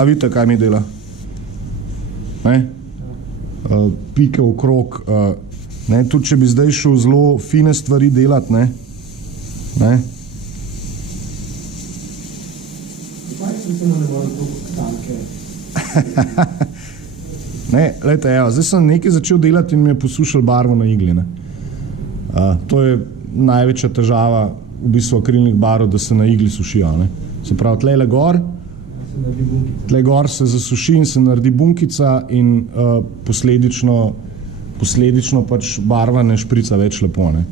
A vidite, kaj mi dela? Ne? Pike okrog, ne? Tudi če bi zdaj šel zelo fine stvari delati, ne? Ne? Ne, lejte, evo, zdaj sem nekaj začel delati in mi je posušal barvo na igli, ne? To je največja težava v bistvu akrilnih barv, da se na igli sušijo, ne? Se pravi, tlele gor se zasuši in se naredi bunkica in posledično pač barva ne šprica več lepo, ne?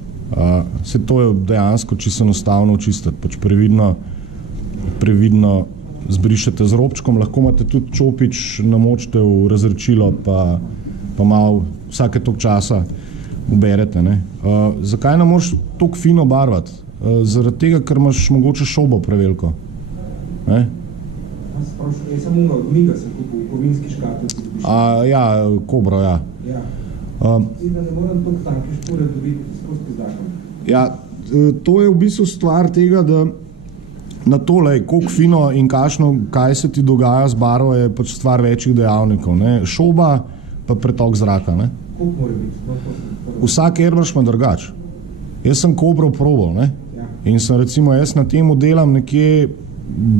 Se to je dejansko čisto enostavno očistiti, pač previdno zbrišete z robčkom, lahko imate tudi čopič, namočite v razrečilo, pa malo vsake toliko časa uberete, ne? Zakaj ne moraš toliko fino barvati? Zaradi tega, ker imaš mogoče šobo preveliko, ne? Jaz sem od Miga se kupil v kovinski škatlici. Ja, Kobro, ja. Zdi, da ne moram toliko tanke špore dobiti skozi zakon. Ja, to je v bistvu stvar tega, da na tole, koliko fino in kaj se ti dogaja z barvo, je pač stvar večjih dejavnikov, ne? Šoba pa pretok zraka, ne? Koliko mora biti? Vsak airbrush ima drugač. Jaz sem Kobro probal, ne? In sem recimo, jaz na temu delam nekje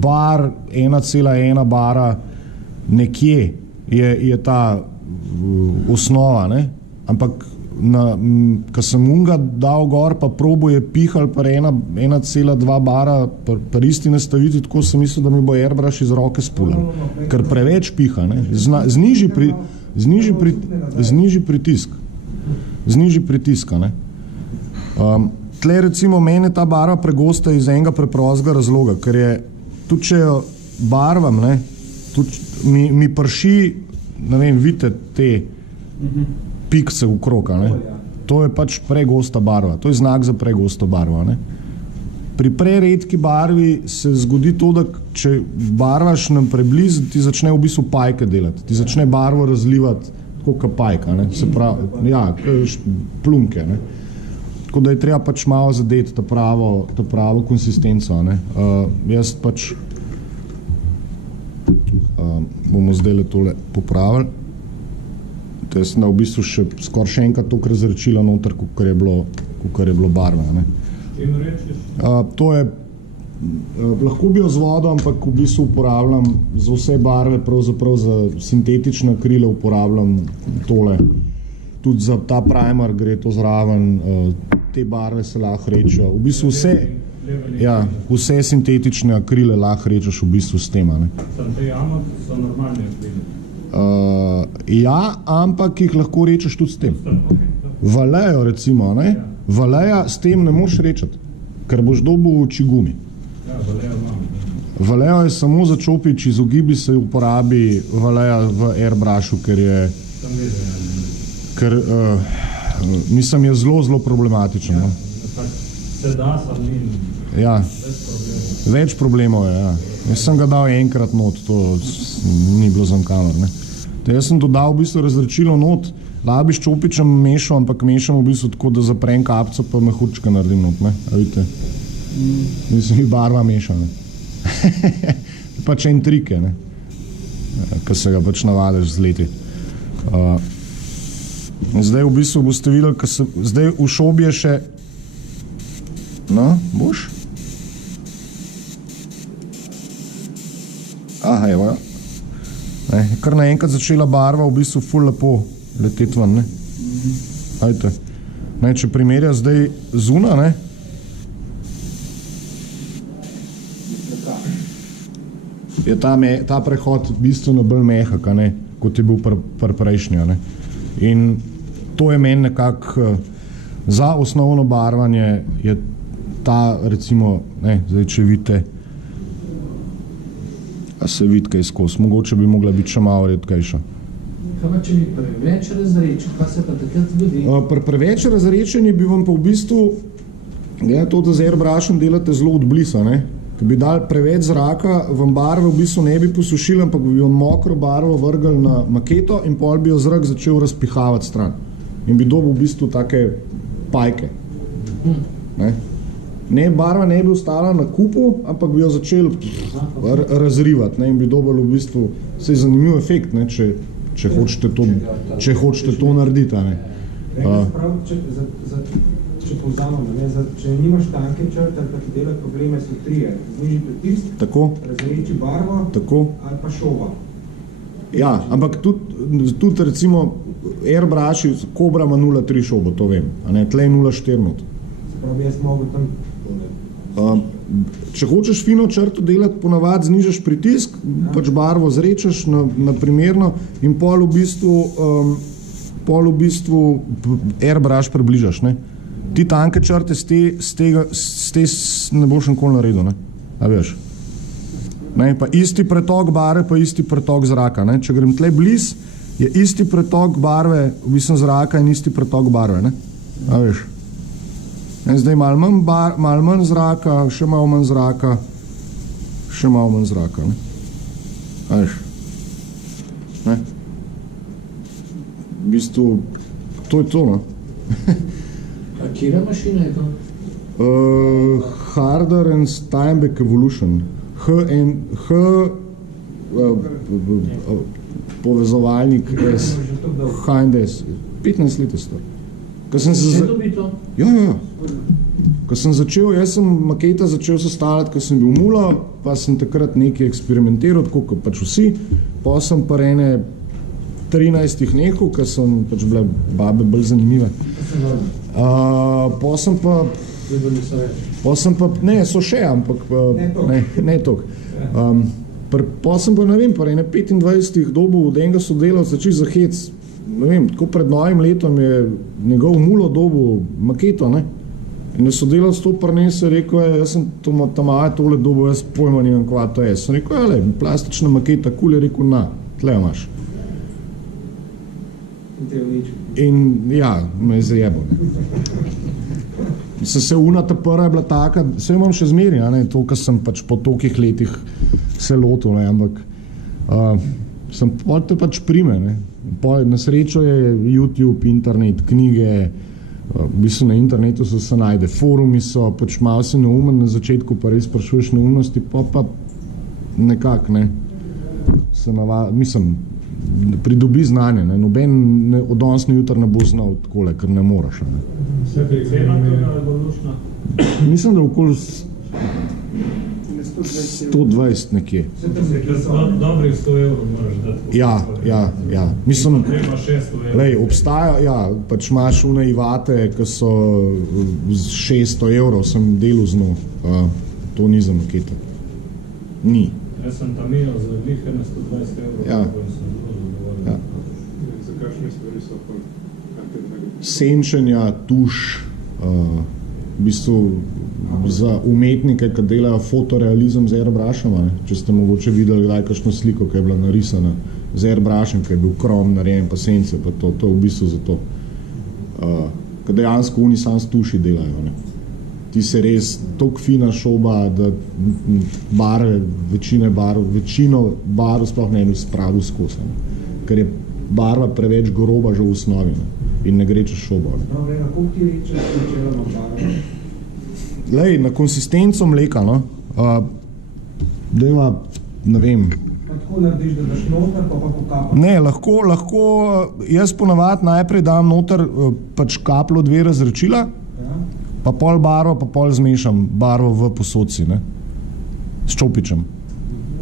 bar 1,1 bara, nekje je ta osnova, ne? Ampak ko sem unga dal gor, pa probo je pihal pa 1,2 bara pa isti nastaviti, tako sem mislil, da mi bo airbrush iz roke spulil. Ker preveč piha, ne? Zniži pritisk, ne? Tle recimo meni ta barva pregosta iz enega preprostega razloga, ker je, tudi če jo barvam, ne, tudi mi prši, ne vem, vidite te pikce v kroka, ne. To je pač pregosta barva, to je znak za pregosto barvo, ne. Pri preredki barvi se zgodi to, da če barvaš nam preblizu, ti začne v bistvu pajke delati, ti začne barvo razlivati tako kot pajka, ne, se pravi, ja, plunke, ne. Tako da je treba pač malo zadeti ta pravo konsistenco, ne. Jaz pač bomo zdaj tole popravili. Jaz sem v bistvu skoraj še enkrat toliko razrečila noter, kakor je bilo barva, ne. To je, lahko bi jo z vodo, ampak v bistvu uporabljam za vse barve, pravzaprav za sintetične akrile uporabljam tole. Tudi za ta primer gre to zraven, te barve se lahko rečejo. V bistvu vse sintetične akrile lahko rečeš v bistvu s tem, ne. Sam te jamat so normalne akrile? Ja, ampak jih lahko rečeš tudi s tem. Valejo recimo, ne. Valeja s tem ne moreš rečati, ker boš dobil čigumi. Ja, valejo imam. Valejo je samo za čopič, izogibi se uporabi valeja v airbrushu, ker je mislim, je zelo problematičen. Ja, se da, sam ni. Ja, več problemov je, ja. Jaz sem ga dal enkrat not, to ni bilo za kamor, ne. Jaz sem dodal v bistvu razrečilo not, lahko bi s čopičem mešal, ampak mešam v bistvu tako, da zaprem kapco, pa mehurčka naredim not, ne. A vidite? Mislim, barva meša, ne. Pač en trik je, ne. Ko se ga pač navadiš z leti. Zdaj v bistvu boste videli, zdaj v šobi je še, no, boš? Aha, evo, ja. Kar naenkrat začela barva v bistvu ful lepo leteti ven, ne. Ajte. Če primerja zdaj zuna, ne. Je ta prehod bistveno bolj mehak, ne, kot je bil prejšnjo, ne. In to je meni nekako za osnovno barvanje je ta recimo, ne, zdaj če vidite, a se vidi kaj skozi, mogoče bi mogla biti še malo redkejša. Kaj pa, če mi preveč razreči, kaj se pa takrat zgodi? Pri preveč razrečenju bi vam pa v bistvu, to, da z airbrushom delate zelo odblisa, ne, ko bi dali preveč zraka, vam barve v bistvu ne bi posušili, ampak bi vam mokro barvo vrgli na maketo in pol bi jo zrak začel razpihavati stran. In bi dobil v bistvu take pajke. Ne? Ne, barva ne bi ostala na kupu, ampak bi jo začeli razrivati, ne, in bi dobili v bistvu, se je zanimiv efekt, ne, če hočete to narediti, ne. Če povzamemo, če nimaš tanke črte ali pa ti dela probleme, so trije. Zniži pritisk, razreči barvo ali pa šova. Ja, ampak tudi recimo Airbrushi, Cobra ima 0,3 šobo, to vem, a ne, tle je 0,4 not. Se pravi, jaz mogu tam če hočeš fino črto delati, ponavadi znižaš pritisk, pač barvo zrečeš na primerno in pol v bistvu Airbrush približaš, ne. Ti tanke črte z te ne boš nikoli naredil, ne. A veš? Ne, pa isti pretok barve, pa isti pretok zraka, ne. Če grem tle bliz, je isti pretok barve, v bistvu zraka in isti pretok barve, ne. A veš? Zdaj malo manj zraka, še malo manj zraka, še malo manj zraka, ne. A veš? Ne? V bistvu, to je to, no. A kjera mašina je to? Harder and Steinbeck Evolution. Povezovalnik S. H&S. 15 let je star. Vse dobi to? Ja. Ko sem začel, jaz sem maketa začel sestavljati, ko sem bil mula, pa sem takrat nekaj eksperimentiral, tako kot pač vsi. Pa sem pa ene 13 nehal, ker sem pač bile babe bolj zanimive. Pa sem pa, ne, so še, ampak ne toliko. Pa sem pa, ne vem, pa ene 25 dobil od enega sodelavca čisto za hec. Ne vem, tako pred novim letom je njegov mulo dobil maketo, ne? In je sodelavc to prinesel, rekel je, jaz sem tam tole dobil, jaz pojma nimam, kva to je. Sem rekel, le, plastična maketa, kul, je rekel, na, tle imaš. In ja, me je zajebo, ne. Se una ta prva je bila taka, se imam še zmeri, ne, to, kar sem pač po tolikih letih se lotil, ne, ampak sem te pač prime, ne. Na srečo je YouTube, internet, knjige, v bistvu na internetu se najde, forumi so, pač malo si neumen na začetku, pa res sprašuješ neumnosti, pa nekako, ne, mislim, pridobi znanje, ne, noben od danes na jutr ne bo znal takole, ker ne moraš, ne. Se bi cena tega Evolutiona? Mislim, da okoli 120 nekje. Dobrih 100 evrov moraš dati. Ja. Mislim, treba 600 evrov. Lej, obstaja, ja, pač imaš une Ivate, ki so 600 evrov, sem delal z njo. To ni za makete. Ni. Jaz sem tam imel za glihe na 120 evrov. Ja. Za kakšne stvari so pa senčenja, tuš, v bistvu za umetnike, ki delajo fotorealizem z Airbrushom, če ste mogoče videli kdaj kakšno sliko, ki je bila narisana z Airbrushom, ki je bil krom narejen, pa sence, pa to je v bistvu za to. Ker dejansko oni sam s tuši delajo, ne. Ti se res toliko fina šoba, da barve, večino barv sploh ne spravil skozi, ne. Ker je barva preveč groba že v osnovi, ne. In ne gre čez šobo. Na koliko ti reče, načeloma barva? Lej, na konsistenco mleka, no. Dejma, ne vem. Pa tako narediš, da daš noter, pa pokapaš? Ne, lahko, jaz ponavadi najprej dam noter pač kaplo 2 razrečila, pa pol barvo, pa pol zmešam barvo v posodci, ne. S čopičem.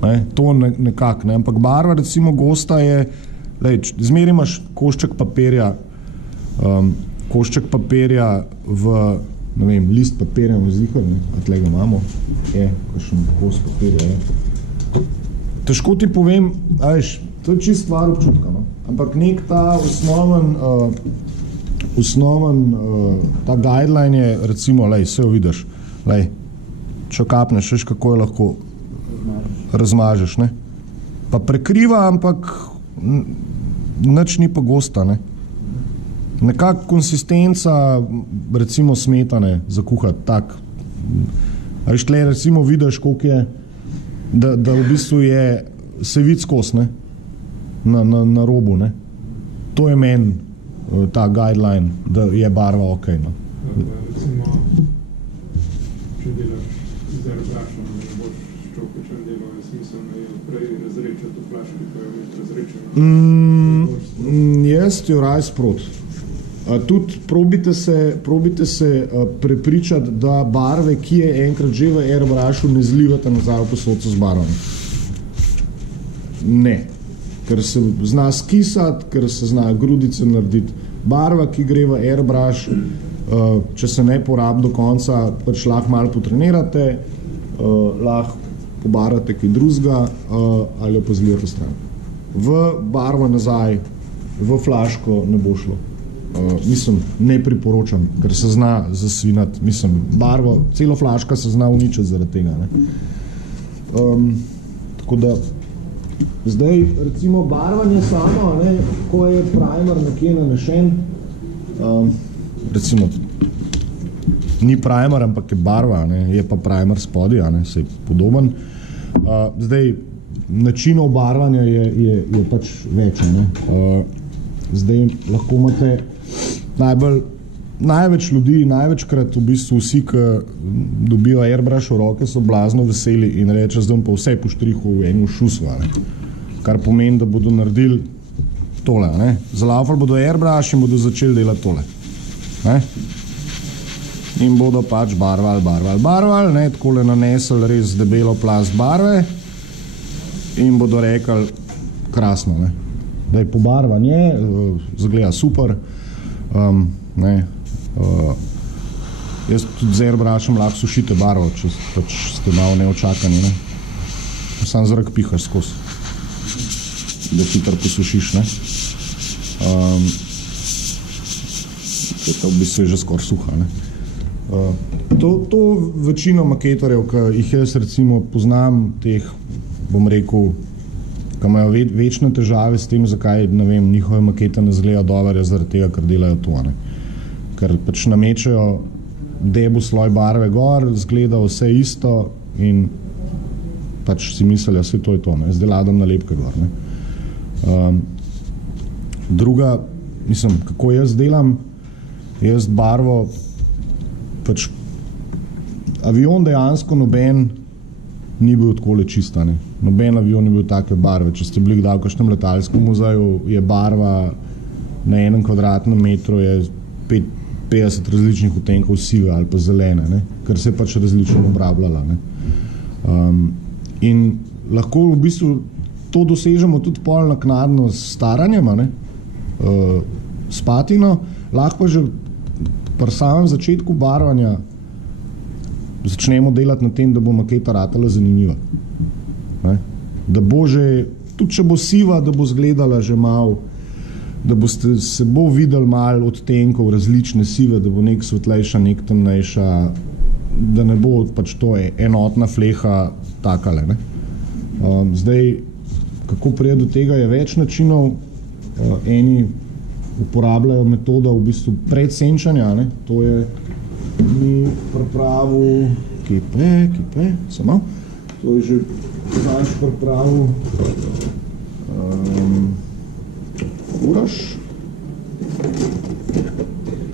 Ne, to nekako, ne. Ampak barva, recimo, gosta je, lej, zmeri imaš košček papirja v, ne vem, list papirja v zihar, ne, a tle ga imamo, kakšen kos papirja je. Težko ti povem, veš, to je čist stvar občutka, no. Ampak nek ta osnoven ta guideline je, recimo, lej, vse jo vidiš, lej, če kapneš, veš, kako je lahko razmažeš, ne. Pa prekriva, ampak nič ni pa gosta, ne. Nekako konsistenca, recimo smetane, za kuhati, tak. A veš, tle recimo vidiš, koliko je, da v bistvu je, se vidi skozi, ne, na robu, ne. To je meni ta guideline, da je barva okej, no. recimo, če Jaz jo raj sprot. Tudi probite se prepričati, da barve, ki je enkrat že v airbrushu, ne zlivate nazaj v posodcu z barvami. Ne. Ker se zna skisati, ker se zna grudice narediti. Barva, ki gre v airbrush, če se ne porabi do konca, pač lahko malo potrenirate, lahko pobarvate kaj drugega ali jo pa zlijete stran. V barvo nazaj, v flaško ne bo šlo. Mislim, ne priporočam, ker se zna zasvinati. Mislim, barvo, celo flaška se zna uničiti zaradi tega. Ne? Tako da, zdaj, recimo, barvanje samo, ne, ko je primer nekje nanešen, recimo, ni primer, ampak je barva, ne, je pa primer spodaj, ne, se je podoben. Zdaj, načinov barvanja je pač več. Ne. Zdaj, lahko imate največ ljudi, največkrat v bistvu vsi, ki dobijo airbrush v roke, so blazno veseli in reče, zdaj pa vse po štrihu v eno šusu, kar pomeni, da bodo naredili tole. Ne? Zalaufali bodo airbrush in bodo začeli delati tole. Ne? In bodo pač barvali, ne? Takole nanesli res debelo plast barve in bodo rekli krasno. Ne? Da je pobarvanje, zgleda super. Jaz tudi z airbrushom lahko sušite barvo, če pač ste malo neočakani. Ne? Sam zrak pihaš skozi, da hitro posušiš. Ne? To v bistvu je že skoraj suha. Ne? To večino maketorjev, ki jih jaz recimo poznam, teh, bom rekel, ki imajo večne težave s tem, zakaj, ne vem, njihove makete ne zgleda dobro, zaradi tega, ker delajo to. Ne? Ker pač namečajo debu sloj barve gor, zgleda vse isto in pač si mislijo, vse to je to, ne? Zdaj ladam nalepke gor. Ne? Druga, mislim, kako jaz delam, jaz barvo, pač avion dejansko noben ni bil takole čista, ne? Noben avion ni bil take barve. Če ste bili kdaj v kakšnem letalskem muzeju, je barva na 1 kvadratnem metru je 50 različnih odtenkov sive ali pa zelene, ne? Ker se je pač različno obrabljala. Ne? In lahko v bistvu to dosežemo tudi pol naknadno s staranjem, ne? S patino, lahko pa že pri samem začetku barvanja začnemo delati na tem, da bo maketa ratala zanimiva. Ne? Da bo že, tudi če bo siva, da bo zgledala že malo, da se bo videl malo odtenkov različne sive, da bo nek svetlejša, nek temnejša, da ne bo pač to enotna fleha takale. Ne? Zdaj, kako prije do tega, je več načinov. Eni uporabljajo metodo v bistvu predsenčanja, ne? To je mi pripravil kipe, samo. To je že znaš pripravil Uraš.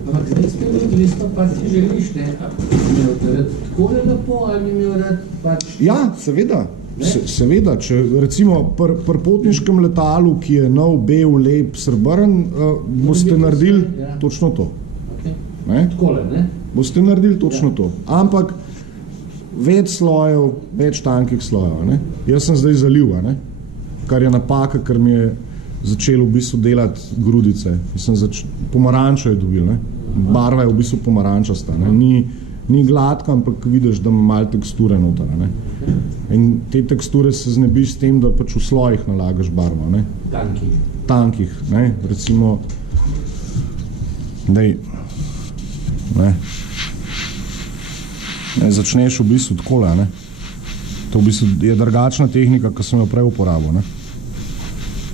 Ampak vi smo pa si želiš, ne? Mi jo rad tako lepo, ali mi jo rad pač... Ja, seveda. Seveda, če recimo pri potniškem letalu, ki je nov, bel, lep, srebrn, boste naredili točno to. Takole, ne? Boste naredili točno to. Ampak več slojev, več tankih slojev. Ne? Jaz sem zdaj zaliv, ne? Kar je napaka, ker mi je začel v bistvu delati grudice. Pomarančo je dobil, ne? Barva je v bistvu pomarančasta. Ne? Ni gladka, ampak vidiš, da ima malo teksture noter. Ne? In te teksture se znebiš s tem, da pač v slojih nalagaš barvo. Ne? Tankih, ne? Recimo, dej, ne? Začneš v bistvu takole, ne? To v bistvu je drugačna tehnika, ki sem jo prej uporabil, ne?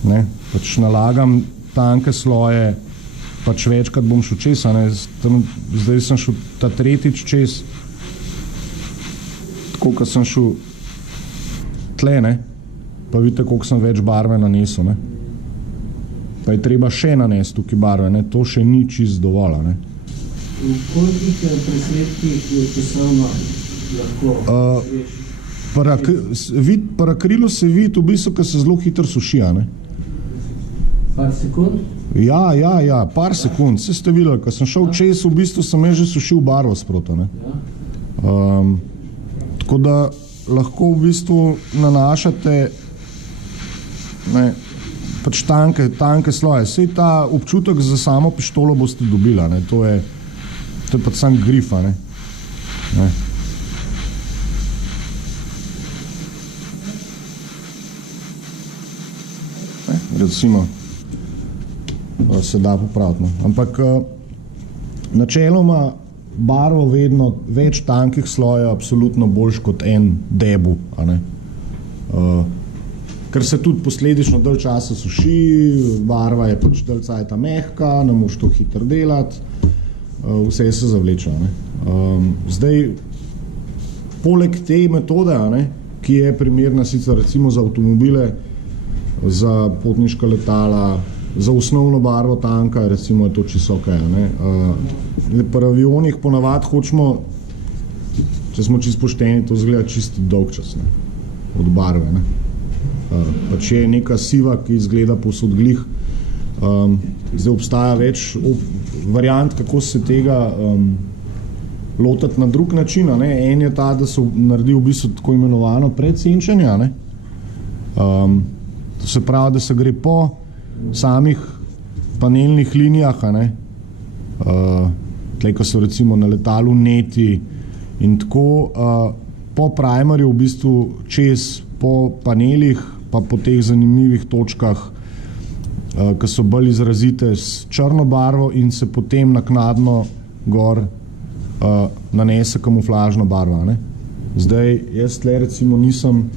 Ne? Pač nalagam tanke sloje, pač večkrat bom šel čez, ne? Zdaj sem šel ta tretjič čez, tako, kot sem šel tle, ne? Pa vidite, koliko sem več barve nanesel, ne? Pa je treba še nanesti tukaj barve, ne? To še ni čist dovolj, ne? V kolikih presledkih je časovno lahko Pri akrilu se vidi v bistvu, ker se zelo hitro suši, a ne? Par sekund? Ja, par sekund. Vse ste videli, ko sem šel čez, v bistvu sem že sušil barvo sproti, ne? Tako da lahko v bistvu nanašate pač tanke sloje. Sej ta občutek za samo pištolo boste dobila, ne? To je pač sam grif, ne? Recimo se da popraviti. Ampak načeloma barvo vedno več tankih slojev absolutno boljš kot en debu, a ne? Ker se tudi posledično dalj časa suši, barva je pač dalj cajta mehka, ne moš to hitro delati, vse se zavleče, a ne? Zdaj, poleg te metode, a ne, ki je primerna sicer recimo za avtomobile, za potniška letala, za osnovno barvo tanka, recimo je to čisto okej, ne. Pri avionih ponavadi hočemo, če smo čisto pošteni, to izgleda čisto dolgčas, ne, od barve, ne. Pač je neka siva, ki izgleda povsod glih. Zdaj obstaja več variant, kako se tega lotati na drug način, ne. En je ta, da se naredi v bistvu tako imenovano predsenčenje, ne. To se pravi, da se gre po samih panelnih linijah, a ne, tlej, ko so recimo na letalu neti in tako, po primerju v bistvu čez po panelih, pa po teh zanimivih točkah, ki so bolj izrazite s črno barvo in se potem naknadno gor nanese kamuflažna barva, ne. Zdaj, jaz tle recimo nisem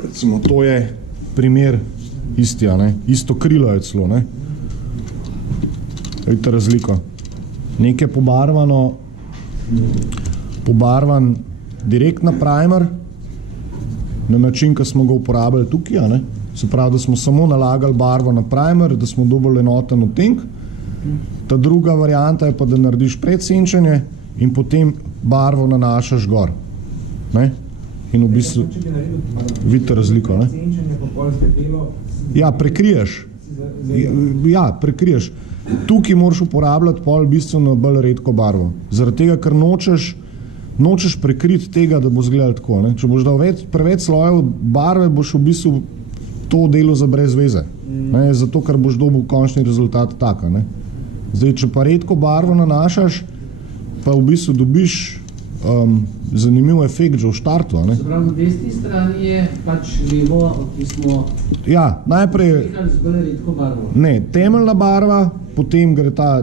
recimo, to je primer isti, a ne, isto krilo je celo, ne. Vidite razliko. Nekaj pobarvan direkt na primer, na način, ki smo ga uporabljali tukaj, a ne. Se pravi, da smo samo nalagali barvo na primer, da smo dobili enoten odtenek. Ta druga varianta je pa, da narediš predsenčenje in potem barvo nanašaš gor, ne. In v bistvu vidite razliko, ne? Ja, prekriješ. Ja, prekriješ. Tukaj moraš uporabljati pol bistveno bolj redko barvo. Zaradi tega, ker nočeš prekriti tega, da bo izgledalo tako, ne? Če boš dal preveč slojev barve, boš v bistvu to delo za brez veze. Ne? Zato, ker boš dobil končni rezultat taka, ne? Zdaj, če pa redko barvo nanašaš, pa v bistvu dobiš zanimiv efekt že v štartu, ne? Se pravi, na desni strani je pač levo, ki smo... Ja, najprej... Ne, temeljna barva, potem gre ta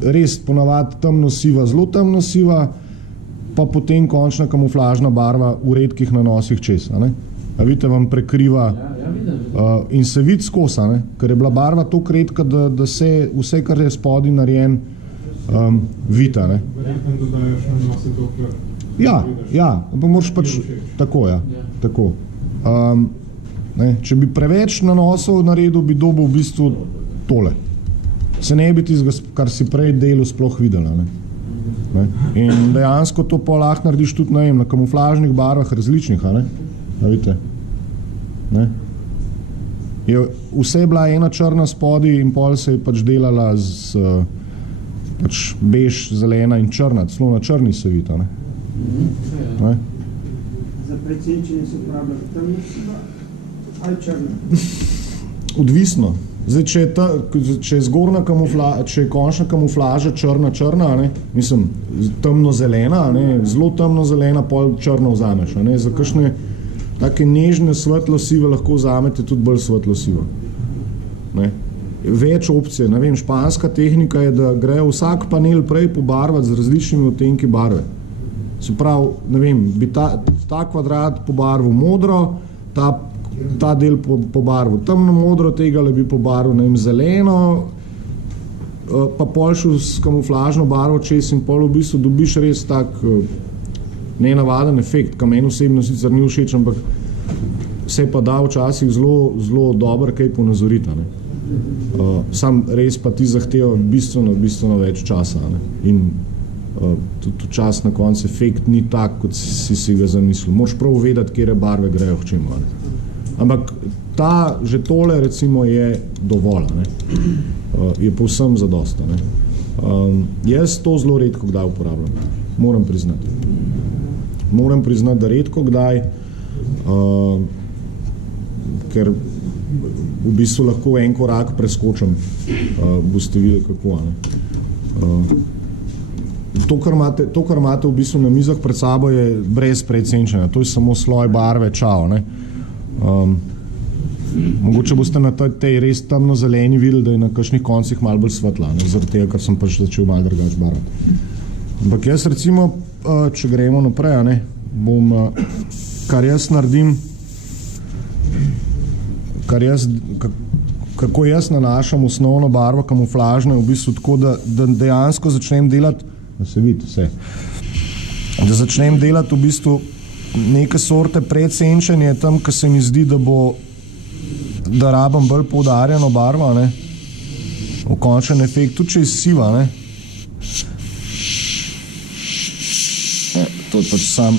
res ponavadi temno-siva, zelo temno-siva, pa potem končna kamuflažna barva v redkih nanosih čez, a ne? A vidite, vam prekriva in se vidi skozi, ne? Ker je bila barva toliko redka, da se vse, kar je spodaj narejen, vita, ne? Verjetno dodajaš na nose dokler. Ja, pa moraš pač tako, ja, tako. Če bi preveč nanosov naredil, bi dobil v bistvu tole. Se ne bi tistega, kar si prej delu sploh videla, ne? In dejansko to pa lahko narediš tudi, ne vem, na kamuflažnih barvah različnih, a ne? A vidite? Ne? Je vse bila ena črna spodaj in pol se je pač delala z pač bež, zelena in črna, celo na črni se vidi, ne? Ne? Za predsenčenje se uporablja temna siva ali črna? Odvisno. Zdaj, če je zgornja kamuflaža, če je končna kamuflaža črna, ne? Mislim, temno-zelena, ne? Zelo temno-zelena, pol črno vzameš, ne? Za kakšne take nežne svetlo-sive lahko vzamete tudi bolj svetlo-sivo. Ne? Več opcije, ne vem, španska tehnika je, da grejo vsak panel prej pobarvati z različnimi odtenki barve. Se pravi, ne vem, bi ta kvadrat pobarvil modro, ta del pobarvil temno modro, tega le bi pobarvil, ne vem, zeleno, pa pol šel s kamuflažno barvo čez in pol v bistvu dobiš res tak nenavaden efekt, ka meni osebno sicer ni všeč, ampak se pa da včasih zelo dobro kaj ponazoriti, ne. Sam res pa ti zahteva bistveno več časa, ne? In Tudi včasih na koncu efekt ni tak, kot si ga zamislil. Moraš prav vedeti, kjere barve grejo k čemu. Ampak že tole recimo je dovolj, je povsem zadosta. Jaz to zelo redko kdaj uporabljam, moram priznati. Da redko kdaj, ker v bistvu lahko en korak preskočim, boste videli kako. To, kar imate v bistvu na mizah pred sabo, je brez predsenčenja. To je samo sloj barve, čao. Mogoče boste na tej res temno zeleni videli, da je na kakšnih koncih malo bolj svetla, zaradi tega, ker sem pač začel malo drugače barvati. Ampak jaz recimo, če gremo naprej, bom, kar jaz naredim, kako jaz nanašam osnovno barvo kamuflažno, je v bistvu tako, da dejansko začnem delati, da se vidi vse, da začnem delati v bistvu neke sorte predsenčenje tam, ko se mi zdi, da rabim bolj poudarjeno barvo, v končen efekt, tudi če je siva, to je pač sam.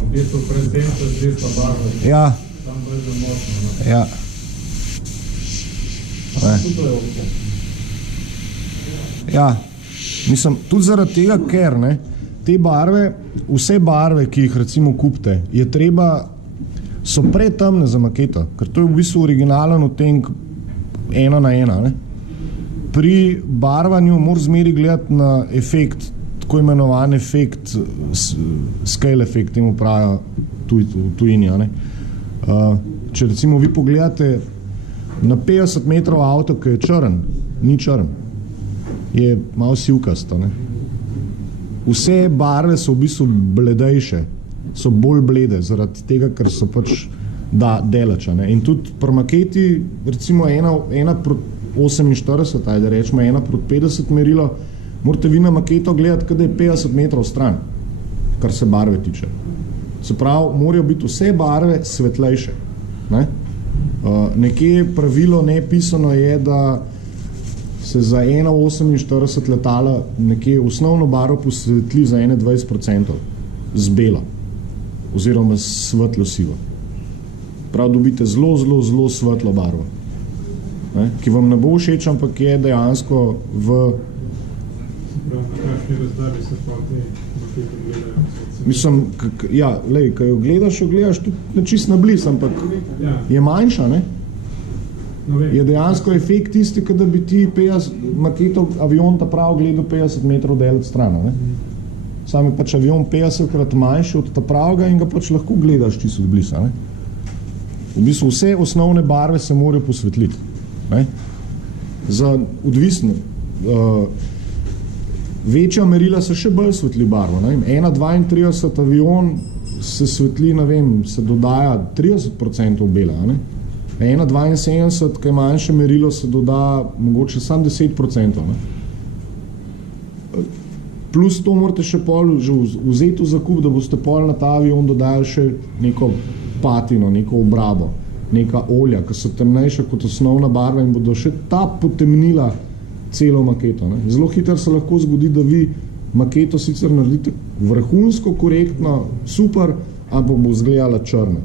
V bistvu predsenča zvesta barva. Ja. Tam bolj zamočno. Ja. Ja, mislim, tudi zaradi tega, ker te barve, vse barve, ki jih recimo kupite, je treba, so pretemne za maketo, ker to je v bistvu originalen odtenek 1:1. Pri barvanju moraš zmeri gledati na efekt, tako imenovan efekt, scale efekt, temu pravijo v tujini. Če recimo vi pogledate na 50 metrov avto, ki je črn, ni črn, je malo sivkasto. Vse barve so v bistvu bledejše, so bolj blede, zaradi tega, ker so pač delača. In tudi pri maketi, recimo 1:48, ajde rečemo 1:50 merilo, morate vi na maketo gledati, kada je 50 metrov stran, kar se barve tiče. Se pravi, morajo biti vse barve svetlejše. Nekje pravilo nepisano je, da se za 1:48 letala nekje osnovno barvo posvetli za 21% z belo oziroma svetlo sivo. Prav dobite zelo, zelo, zelo svetlo barvo, ki vam ne bo všeč, ampak je dejansko v... Na kakšni razdavi se pa te makete gledajo? Mislim, ja, lej, ko jo gledaš tudi na čist na bliz, ampak je manjša, je dejansko efekt tisti, da bi ti maketo avion ta prav gledal 50 metrov daleč stran. Sam je pač avion 50krat manjši od ta pravega in ga pač lahko gledaš čisto od bliz. V bistvu vse osnovne barve se morajo posvetliti. Za odvisno. Večja merila se še bolj svetli barvo. 1:32 avion se svetli, se dodaja 30% bela. 1:72, ki je manjše merilo, se doda mogoče samo 10%. Plus to morate še pol že vzeti v zakup, da boste pol na ta avion dodajali še neko patino, neko obrabo, neka olja, ki so temnejša kot osnovna barva in bodo še ta potemnila celo maketo. Zelo hitro se lahko zgodi, da vi maketo sicer naredite vrhunsko, korektno, super, ampak bo izgledala črna.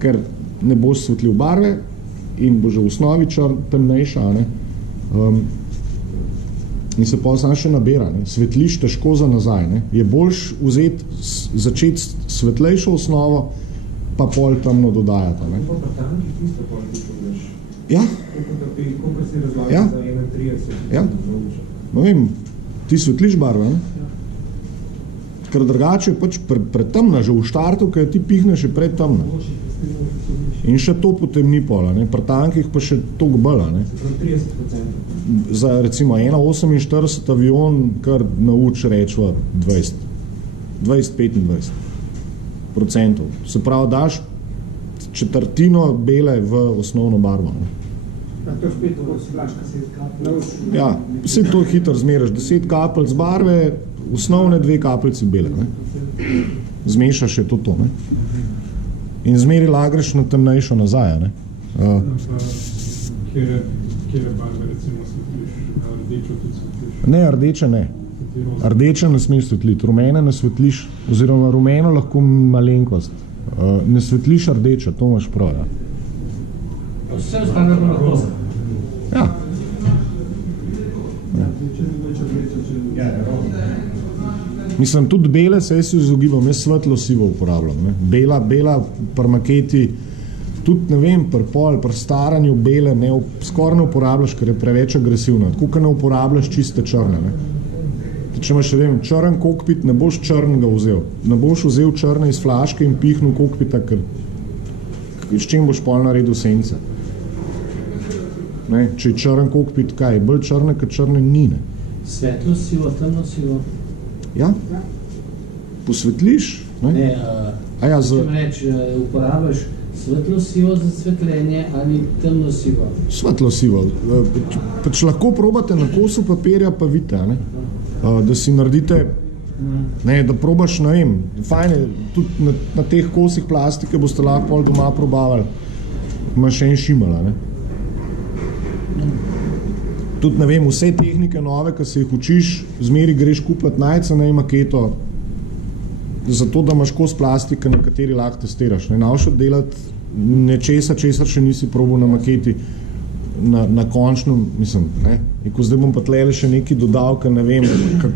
Ker ne bo svetljiv barve in bo že v osnovi temnejša. In se pa samo še nabira. Svetliš težko za nazaj. Je boljš začeti svetlejšo osnovo, pa pol temno dodajati. Pa pa tankih tisto pol ti poveš? Ja. Koliko si razlagal za 31? Ja. No vem, ti svetliš barve, ker drugače je pač pretemna, že v štartu, ko ti pihneš, je pretemna. In še to potemni pola, pri tankih pa še toliko bolj. 30%. Za recimo 1:48 avion, kar nauči rečva 20-25%. Se pravi, daš četrtino bele v osnovno barvo. To spet flaška 10 kapelj. Ja, vse to hitro zmeraš. 10 kapelj z barve, osnovne 2 kapeljici bele. Zmešaš je to. In zmeri lagreš na temnejšo nazaj. Kjer Kjere barve recimo svetliš? Rdečo tudi svetliš? Ne, rdeče ne. Rdeče ne smeš svetliti, rumene ne svetliš, oziroma rumeno lahko malenkost. Ne svetliš rdeče, to imaš prav, ja. Vse ostane pa lahko. Ja. Mislim, tudi bele se jaz izogibam, jaz svetlo sivo uporabljam. Ne. Bela pri maketi, tudi ne vem, pri staranju bele skoraj ne uporabljaš, ker je preveč agresivna. Tako, ker ne uporabljaš čiste črne. Ne. Če imaš, vem, črn kokpit, ne boš črnega vzel. Ne boš vzel črne iz flaške in pihnil kokpita, ker s čim boš pol naredil sence. Ne, če je črn kokpit, kaj? Bolj črne, kot črne ni, ne. Svetlo sivo, temno sivo. Ja? Posvetliš? Ne, reči, uporabljaš svetlo sivo za svetljenje ali temno sivo? Svetlo sivo. Pač lahko probate na kosu papirja, pa vidite, ne? Da si naredite, ne, da probaš, ne vem, fajn je, tudi na teh kosih plastike boste lahko pol doma probavali, imaš en šimala, ne. Tudi, ne vem, vse tehnike nove, ki se jih učiš, zmeri greš kupati najcenej maketo, zato, da imaš kos plastike, na kateri lahko testiraš. Ne naučiti delati nečesa, česar še nisi probal na maketi, na končnem, mislim, ne. In ko zdaj bom pa tlele še nekaj dodal, ker ne vem, kako